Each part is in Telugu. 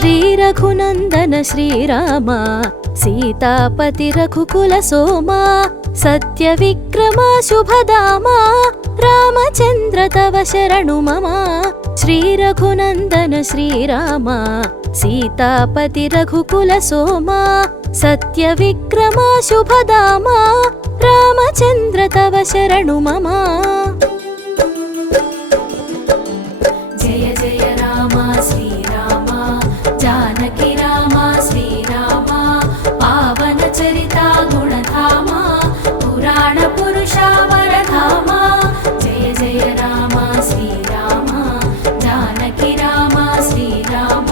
శ్రీ రఘునందన శ్రీరామ సీతాపతి రఘుకుల సోమ సత్య విక్రమ శుభదామ రామచంద్ర తవ శరణు మమ శ్రీ రఘునందన శ్రీరామ సీతాపతి రఘుకుల సోమ సత్య విక్రమ శుభదామ రామచంద్ర తవ శరణు మమ జయ జయ రామ శ్రీరామ జానకి రామ శ్రీరామ పావన చరిత గుణధామ పురాణ పురుష వరధామ జయ జయ రామ శ్రీరామ జానకి రామ శ్రీరామ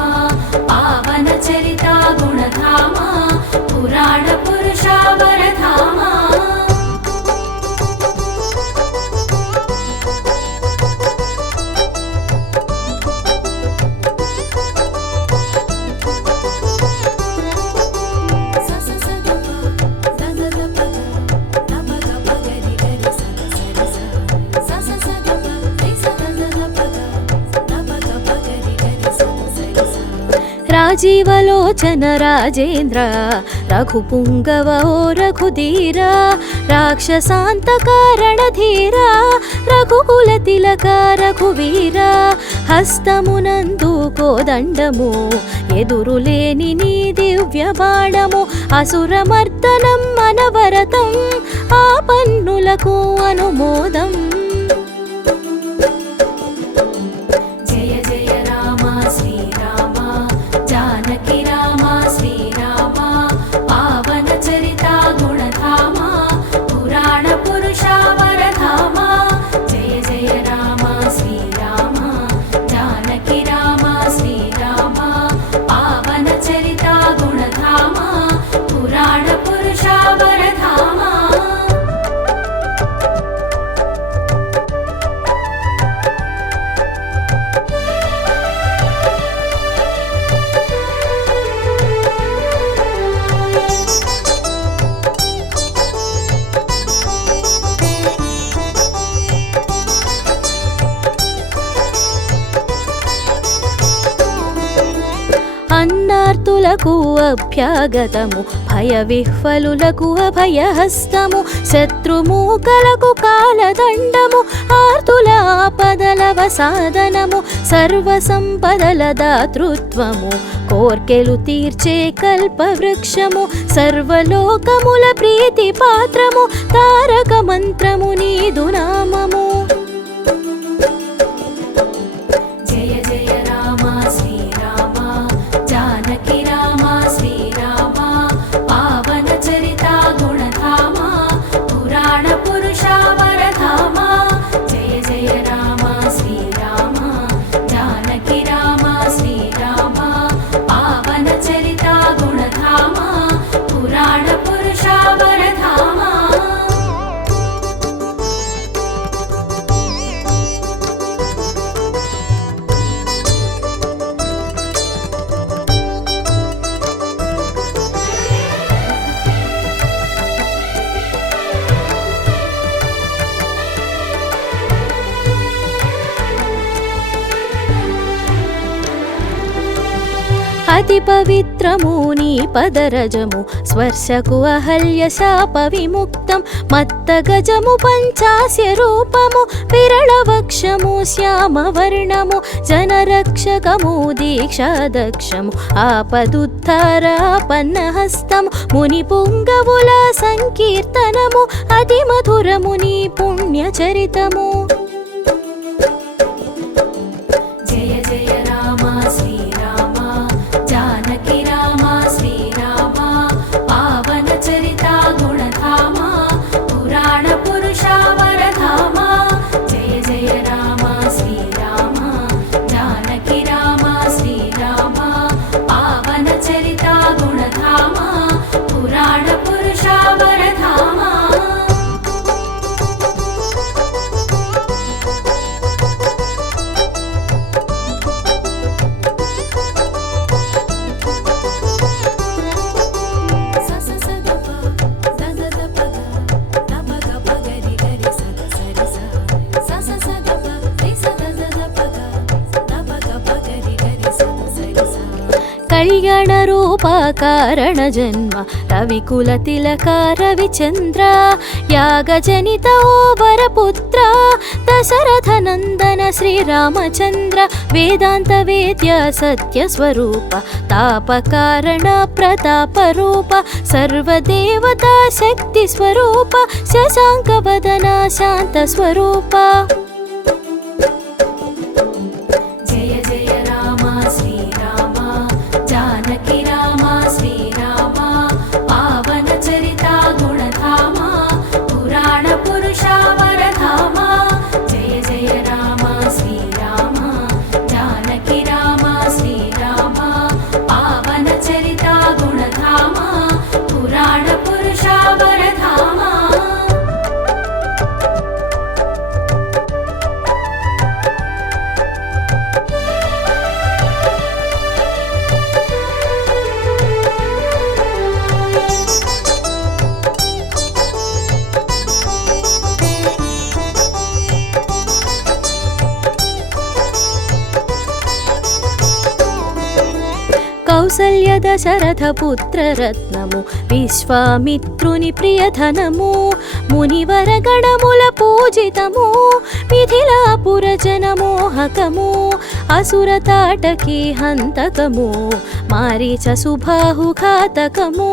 పావన చరిత గుణధామ పురాణ పురుష వరధామ రాజీవలోచన రాజేంద్ర రఘుపుంగవ ఓ రఘుధీర రాక్షసాంతకారణధీర రఘుకుల తిలక రఘువీర హస్తమునందు కోదండము ఎదురులేని నీ దివ్య బాణము అసురమర్దనం అనవరతం ఆపన్నులకు అనుమోదం అన్నార్తులకు అభ్యాగతము భయ విహ్వలులకు అభయహస్తము శత్రుమూకలకు కాలదండము ఆర్తుల ఆపదలవ సాధనము సర్వ సంపదల దాతృత్వము కోర్కెలు తీర్చే కల్పవృక్షము సర్వలోకముల ప్రీతి పాత్రము తారక మంత్రము నీదు నామము అతి పవిత్రము నీ పదరజము స్వర్శకు అహల్య శాప విముక్తం మత్త గజము పంచాస్య రూపము విరళ వక్షము శ్యామ వర్ణము జనరక్షకము దీక్షాదక్షము ఆపదుద్ధారాపన్నహస్తము ముని పుంగవుల సంకీర్తనము అతి మధురము నీ పుణ్యచరితము కళ్యాణ రూప కారణ జన్మ రవికుల తిలక రవిచంద్ర యాగజనిత ఓ వరపుత్ర దశరథ నందన శ్రీరామచంద్ర వేదాంత వేద్య సత్య స్వరూప తాపకారణ ప్రతాప రూప సర్వదేవతా శక్తి స్వరూప శశాంక వదన శాంత స్వరూప జయ జయ రామ శ్రీరామ జానకి రామ శ్రీరామ పావన చరిత గుణధామ పురాణ పురుష వరధామ జయ జయ రామ శ్రీరామ జానకి రామ శ్రీరామ పావన చరిత గుణధామ పురాణ పురుష వరధామ కౌసల్య దశరథ పుత్ర రత్నము విశ్వామిత్రుని ప్రియధనము మునివర గణముల పూజితము మిథిలాపుర జనమోహకము అసుర తాటకి హంతకము మారీచ సుబాహు ఘాతకము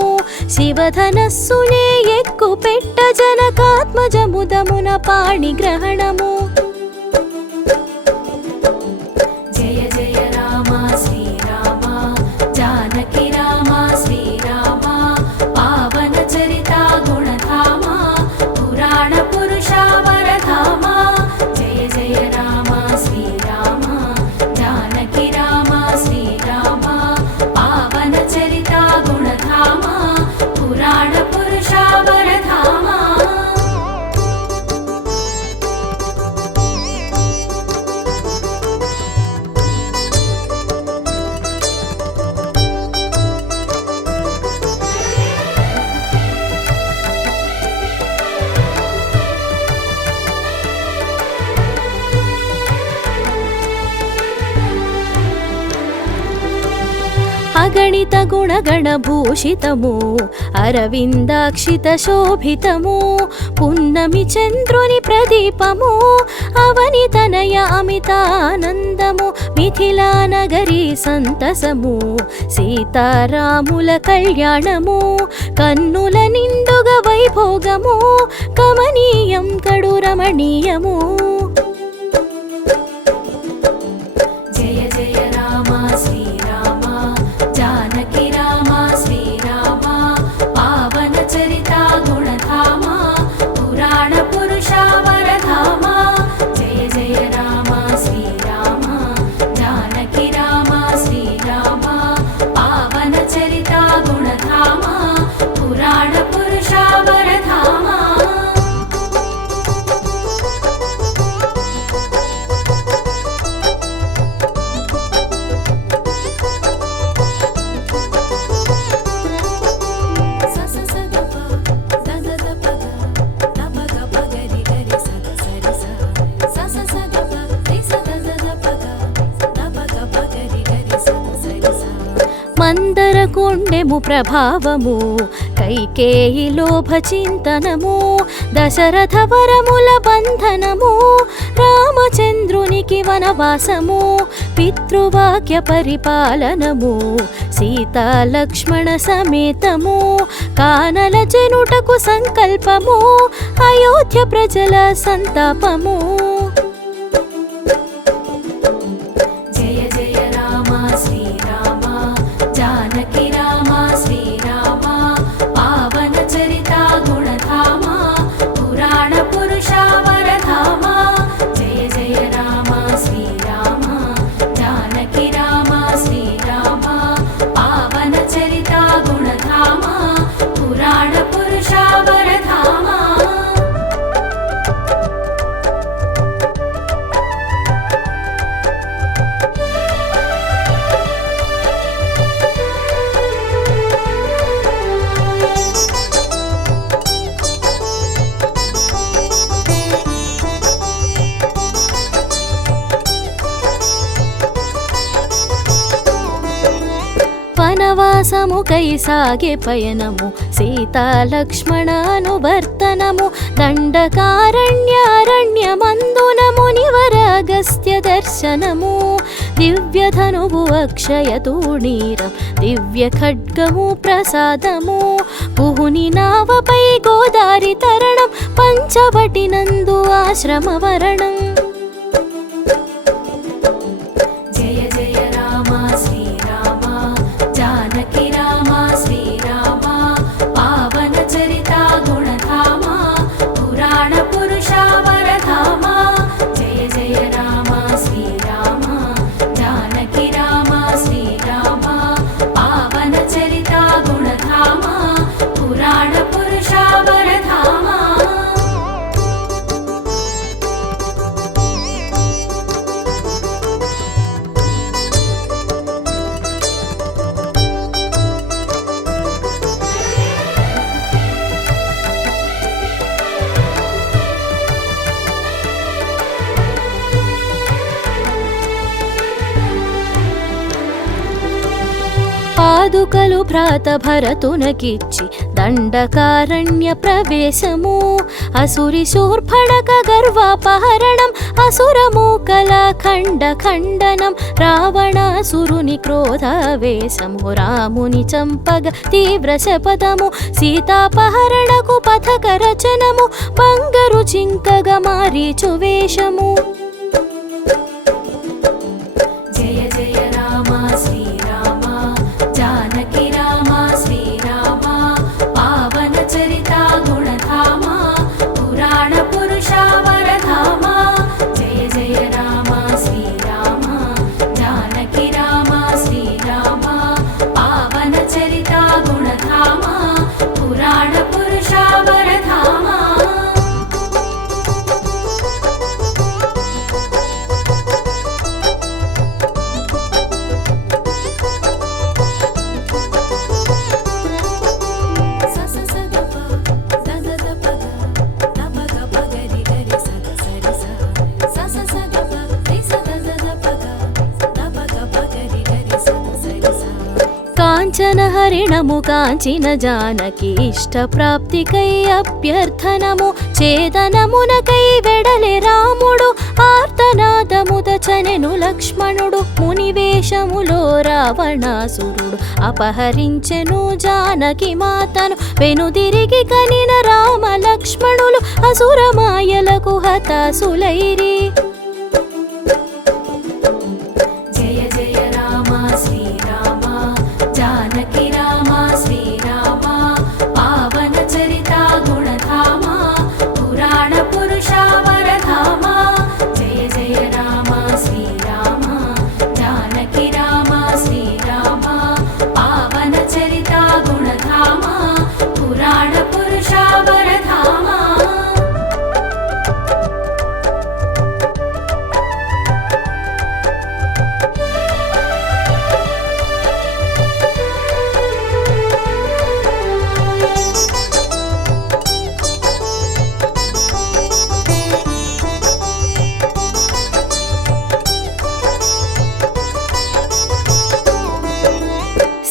శివధనస్సునే ఎక్కు పెట్ట జనకాత్మజముదమున పాణి గ్రహణము జయ జయ రామ శ్రీరామ జానకి రామ శ్రీరామ పావన చరిత గుణధామ పురాణ పురుష వరధామ జయ జయ రామ శ్రీరామ జానకి రామ శ్రీరామ పావన చరిత గుణధామ పురాణ పురుష వరధామ అగణిత గుణగణ భూషితము అరవిందాక్షిత శోభితము పున్నమి చంద్రుని ప్రదీపము అవని తనయ అమితానందము మిథిలా నగరి సంతసము సీతారాముల కళ్యాణము కన్నుల నిండుగ వైభోగము కమనీయం కడు రమణీయము జయ జయ రామ శ్రీరామ జానకి రామ శ్రీరామ పావన చరిత గుణధామ పురాణ పురుష వరధామ జయ జయ రామ శ్రీరామ జానకి రామ శ్రీరామ పావన చరిత గుణధామ పురాణ పురుష వరధామ మందర కొండెము ప్రభావము కైకేయి లోభ చింతనము దశరథ వరముల బంధనము రామచంద్రునికి వనవాసము పితృవాక్య పరిపాలనము సీతా లక్ష్మణ సమేతము కానల జనుటకు సంకల్పము అయోధ్య ప్రజల సంతాపము జయ జయ రామ శ్రీరామ జానకి రామ శ్రీరామ పావన చరిత గుణధామ పురాణ పురుష వరధామ జయ జయ రామ శ్రీరామ జానకి రామ శ్రీరామ పావన చరిత గుణధామ పురాణ పురుష వరధామ వనవాసముకై సాగే పయనము సీతా లక్ష్మణ అనువర్తనము దండకారణ్యారణ్యమందున మునివర అగస్త్య దర్శనము దివ్యధనువు అక్షయ తూణీరం దివ్య ఖడ్గము ప్రసాదము పుహుని నావపై గోదారి తరణం పంచవటి నందు ఆశ్రమ వరణం. జయ జయ రామ శ్రీరామ జానకి రామ శ్రీరామ పావన చరిత గుణధామ పురాణ పురుష వరధామ. జయ జయ రామ శ్రీరామ జానకి రామ శ్రీరామ పావన చరిత గుణధామ పురాణ పురుష వరధామ. పాదుకలు భ్రాత భరతునకిచ్చి దండకారణ్య ప్రవేశము అసురి శూర్పణక గర్వాపహరణం అసురమూకల ఖండ ఖండనం రావణాసురుని క్రోధావేశము రాముని చంపగ తీవ్ర శపథము సీతాపహరణకు పథక రచనము బంగరు చింకగ మారీచు వేషము. జయ జయ రామ శ్రీరామ జానకి రామ శ్రీరామ పావన చరిత గుణధామ పురాణ పురుష వరధామ. జయ జయ రామ శ్రీరామ జానకి రామ శ్రీరామ పావన చరిత గుణధామ పురాణ పురుష వరధామ. కాంచన హరిణము కాంచిన జానకి ఇష్ట ప్రాప్తికై అభ్యర్థనము చేదనమునకై వెడలె రాముడు ఆర్తనాదముద చనెను లక్ష్మణుడు మునివేషములో రావణాసురుడు అపహరించెను జానకి మాతను వెనుదిరిగి కనిన రామ లక్ష్మణులు అసురమాయలకు హతాసులైరి. జయ జయ రామ శ్రీరామ జానకి రామ శ్రీరామ పావన చరిత గుణధామ పురాణ పురుష వరధామ. జయ జయ రామ శ్రీరామ జానకి రామ శ్రీరామ పావన చరిత గుణధామ పురాణ పురుష వరధామ.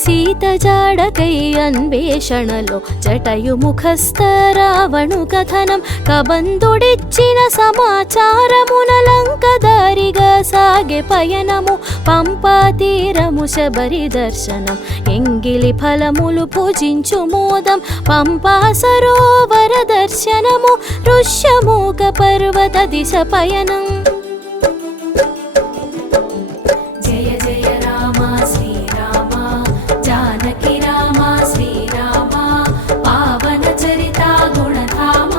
సీత జాడకై అన్వేషణలో జటయుముఖస్థ రావణు కథనం కబంధుడిచ్చిన సమాచారమున లంకదారిగా సాగే పయనము పంపా తీరము శబరి దర్శనం ఎంగిలి ఫలములు పూజించు మోదం పంపా సరోవర దర్శనము ఋష్యమూక పర్వత దిశ పయనం. జయ జయ రామ శ్రీరామ జానకి రామ శ్రీరామ పావన చరిత గుణధామ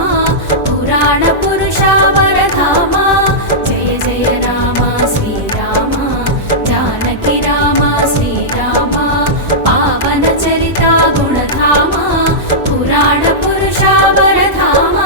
పురాణ పురుష వరధామ. జయ జయ రామ శ్రీరామ జానకి రామ శ్రీరామ పావన చరిత గుణధామ పురాణ పురుష వరధామ.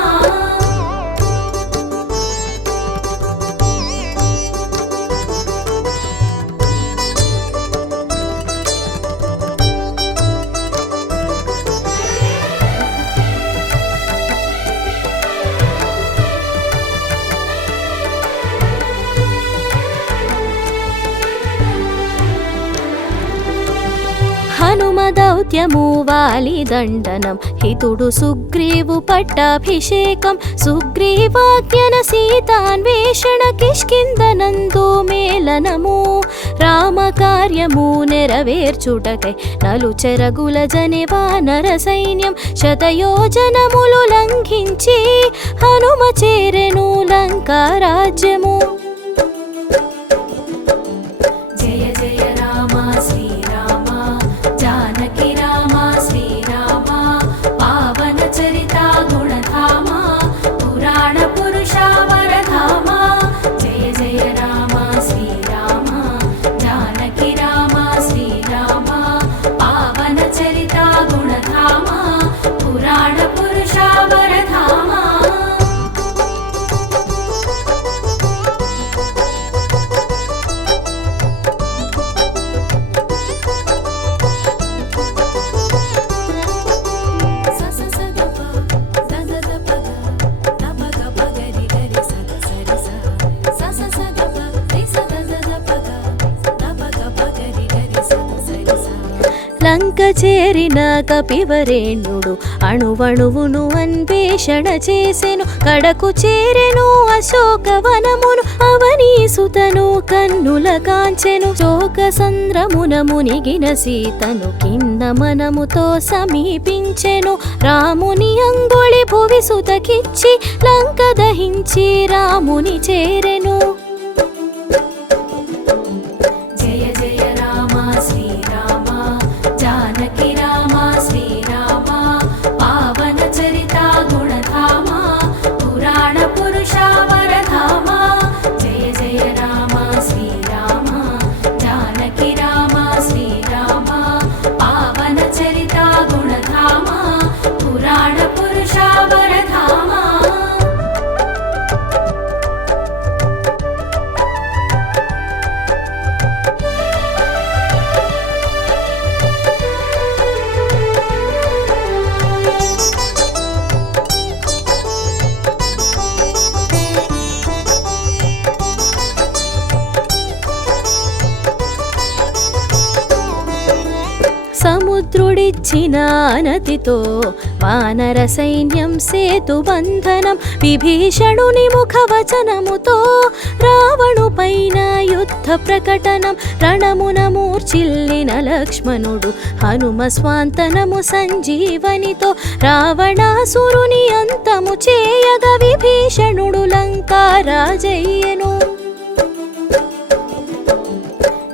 అంత్యము వాలిదండనం హితుడు సుగ్రీవు పట్టాభిషేకం సుగ్రీవాజ్ఞన సీతాన్వేషణ కిష్కిందనందు మేళనము రామకార్యము నెరవేర్చుటకై నలుచెరగుల జని వానర సైన్యం శతయోజనములు లంఘించి హనుమ చేరెను లంకా రాజ్యము. జయ జయ రామ శ్రీరామ జానకి రామ శ్రీరామ పావన చరిత గుణధామ పురాణ పురుష వరధామ. జయ జయ రామ శ్రీరామ జానకి రామ శ్రీరామ పావన చరిత గుణధామ పురాణ పురుష వరధామ. లంక చేరిన కపివరేణ్యుడు అణువణువును అన్వేషణ చేసెను కడకు చేరెను అశోకవనమును అవనీసుతను కన్నుల కాంచెను శోక సంద్రమున మునిగిన సీతను కింద మనముతో సమీపించెను రాముని అంగుళి భువి సుతకిచ్చి లంక దహించి రాముని చేరెను. జయ జయ రామ శ్రీరామ జానకి రామ శ్రీరామ పావన చరిత గుణధామ పురాణ పురుష వరధామ. జయ జయ రామ శ్రీరామ జానకి రామ శ్రీరామ పావన చరిత గుణధామ పురాణ పురుష వరధామ. సముద్రుడిచ్చిన ఆనతితో వానర సైన్యం సేతుబంధనం విభీషణుని ముఖవచనముతో రావణు పైన యుద్ధ ప్రకటనం రణమున మూర్చిల్లిన లక్ష్మణుడు హనుమ స్వాంతనము సంజీవనితో రావణాసురుని అంతము చేయగా విభీషణుడు లంకా రాజయ్యను.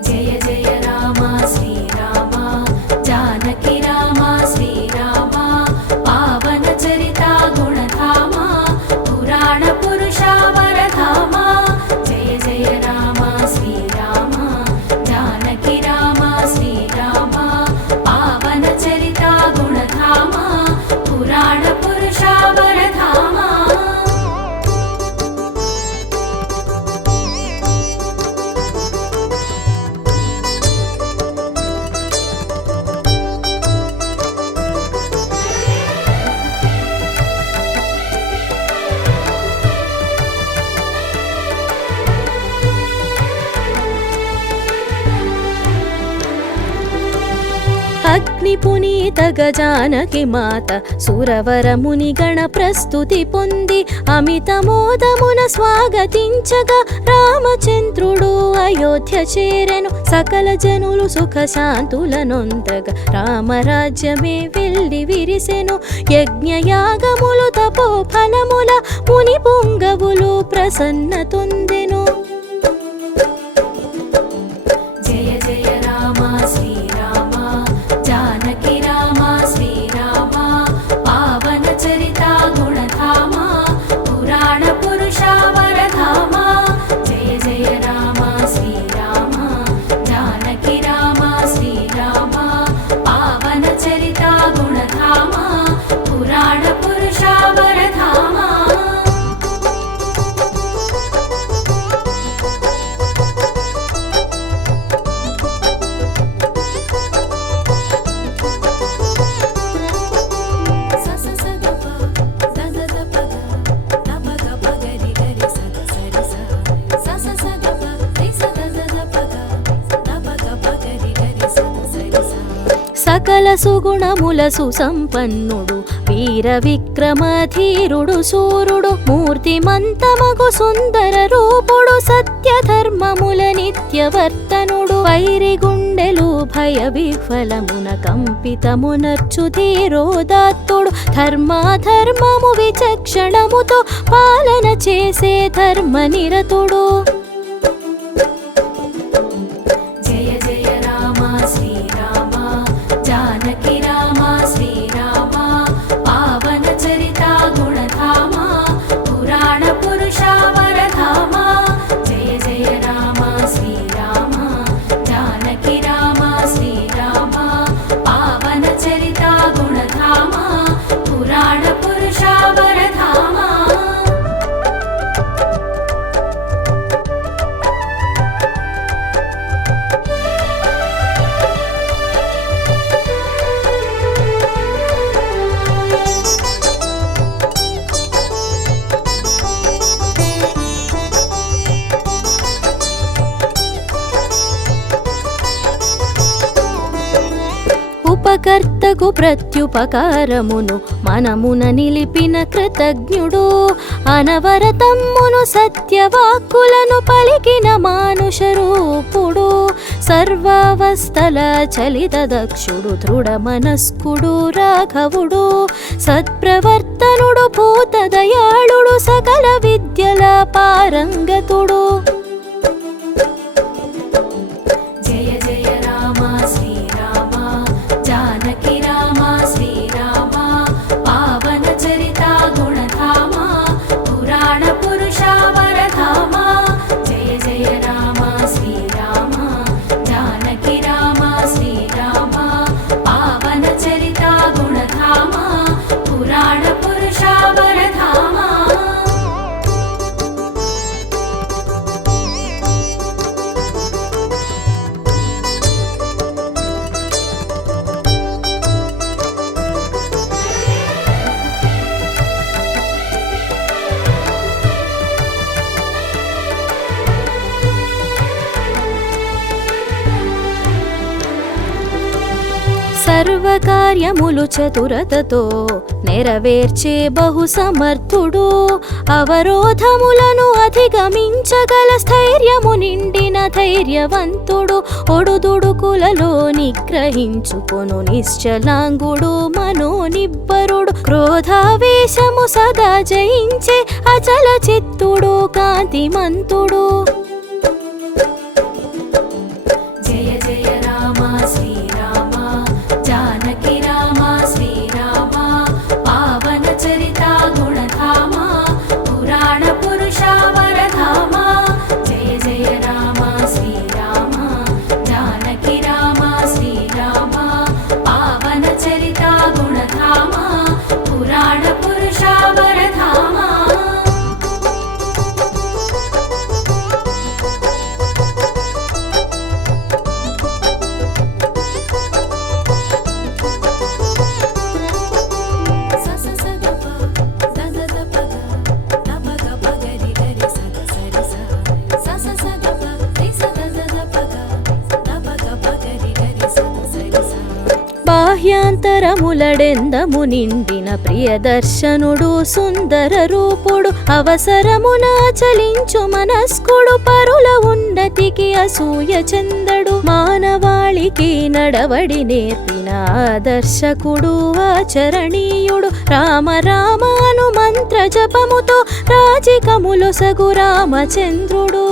జయ జయ రామ శ్రీరామ జానకి రామ శ్రీరామ పావన చరిత గుణధామ పురాణ పురుష వరధామ. జయ జయ రామ శ్రీరామ జానకి రామ శ్రీరామ పావన చరిత గుణధామ పురాణ పురుష వరధామ. అగ్ని పునీత గజానకి మాత సురవర ముని గణ ప్రస్తుతి పొంది అమిత మోదమున స్వాగతించగా రామచంద్రుడు అయోధ్య చేరెను సకల జనులు సుఖ శాంతుల నొందగా రామరాజ్యమే వెళ్ళి విరిసెను యజ్ఞయాగములు తపో ఫలముల ముని పొంగవులు ప్రసన్న తొందెను. జయ జయ రామ శ్రీరామ జానకి రామ శ్రీరామ పావన చరిత గుణధామ పురాణ పురుష వరధామ. జయ జయ రామ శ్రీరామ జానకి రామ శ్రీరామ పావన చరిత గుణధామ పురాణ పురుష వరధామ. సకల సుగుణముల సుసంపన్నుడు వీర విక్రమధీరుడు సూర్యుడు మూర్తిమంతమగు సుందర రూపుడు సత్యధర్మముల నిత్యవర్తనుడు వైరి గుండెలు భయ విఫలమున కంపితమునర్చు ధీరోదాత్తుడు ధర్మాధర్మము విచక్షణముతో పాలన చేసే ధర్మనిరతుడు. జయ జయ రామ శ్రీరామ జానకి రామ శ్రీరామ పావన చరిత గుణధామ పురాణ పురుష వరధామ. జయ జయ రామ శ్రీరామ జానకి రామ శ్రీరామ పావన చరిత గుణధామ పురాణ పురుష వరధామ. ఉపకర్తకు ప్రత్యుపకారమును మనమున నిలిపిన కృతజ్ఞుడు అనవరతమ్మును సత్యవాక్కులను పలికిన మానుష రూపుడు సర్వావస్థల చలిత దక్షుడు దృఢ మనస్కుడు రాఘవుడు సత్ప్రవర్తనుడు భూత దయాళుడు సకల విద్యల పారంగతుడు. జయ జయ రామ శ్రీరామ జానకి రామ శ్రీరామ పావన చరిత గుణధామ పురాణ పురుష వరధామ. జయ జయ రామ శ్రీరామ జానకి రామ శ్రీరామ పావన చరిత గుణధామ పురాణ పురుష వరధామ. సర్వకార్యములు చతురతతో నెరవేర్చే బహు సమర్థుడు అవరోధములను అధిగమించగల స్థైర్యము నిండిన ధైర్యవంతుడు ఒడుదుడుకులలో నిగ్రహించుకొను నిశ్చలాంగుడు మనోనిబ్బరుడు క్రోధావేశము సదా జయించే అచల చిత్తుడు కాంతిమంతుడు. జయ జయ రామ శ్రీరామ జానకి రామ శ్రీరామ పావన చరిత గుణధామ పురాణ పురుష వరధామ. జయ జయ రామ శ్రీరామ జానకి రామ శ్రీరామ పావన చరిత గుణధామ పురాణ పురుష వరధామ. బాహ్యాంతరములడెందము నిండిన ప్రియదర్శనుడు సుందర రూపుడు అవసరమున చలించు మనస్కుడు పరుల ఉన్నతికి అసూయ చెందడు మానవాళికి నడవడి నేర్పిన ఆదర్శకుడు ఆచరణీయుడు రామ రామ అను మంత్ర జపముతో రాజికములు సగు రామచంద్రుడు.